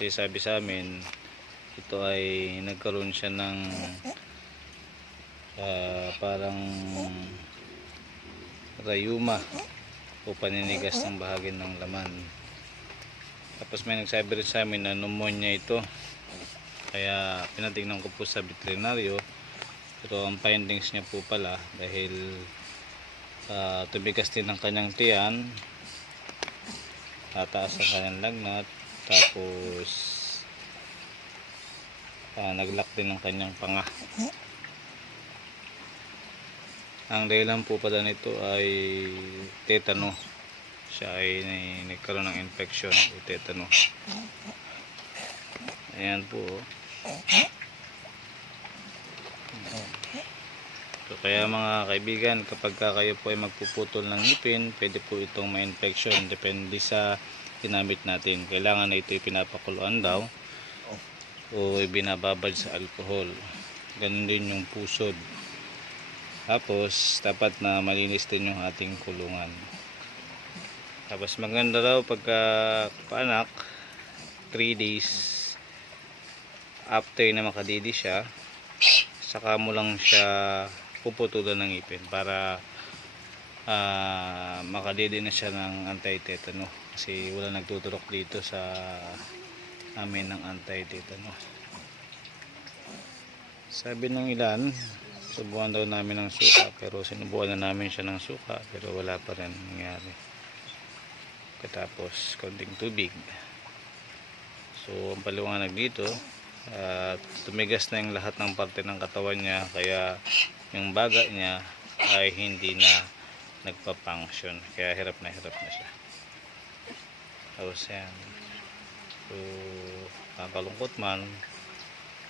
Kasi sabi sa amin, ito ay nagkaroon siya ng parang rayuma o paninigas ng bahagi ng laman. Tapos may nagsabi rin sa amin na pneumonia ito. Kaya pinatingnan ko po sa veterinaryo. Pero ang findings niya po pala, dahil tumigas din ang kanyang tiyan, tataas ang kanyang lagnat, tapos naglak din ang kanyang panga. Ang dahilan po pala nito ay tetano. Siya ay nagkaroon ng infection o tetano. Ayan po. So, kaya mga kaibigan, kapag kayo po ay magpuputol ng ngipin, pwede po itong ma-infection. Depende sa ginamit natin. Kailangan na ito pinapakuluan daw o binababad sa alcohol. Ganun din yung pusod. Tapos dapat na malinis din yung ating kulungan. Tapos maganda daw pagka paanak 3 days after na makadidi siya, saka mo lang siya puputulan ng ngipin para makadidi na siya ng anti-tetano, kasi wala nagtuturok dito sa amin ng anti-tetano. Sabi ng ilan, subukan daw namin ng suka, pero sinubukan na namin siya ng suka pero wala pa rin nangyari. Tapos konting tubig. So ang paliwanag dito, tumigas na yung lahat ng parte ng katawan niya, kaya yung baga niya ay hindi na nagpa-function, kaya hirap na siya. Tapos yan, so kakalungkot man,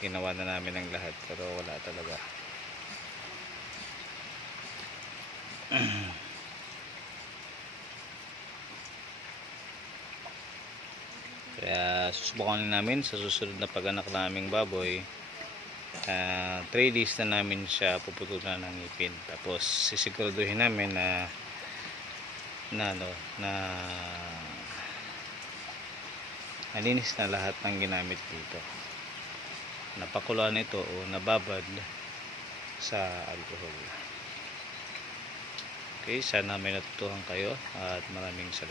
ginawa na namin ang lahat pero wala talaga. Kaya susubukan namin sa susunod na pag-anak naming baboy, 3 days na namin siya puputulan ng ngipin. Tapos sisiguraduhin namin na nalinis na lahat ng ginamit dito, napakuluan ito o nababad sa alcohol. Okay, sana may natutuhan kayo at maraming salamat.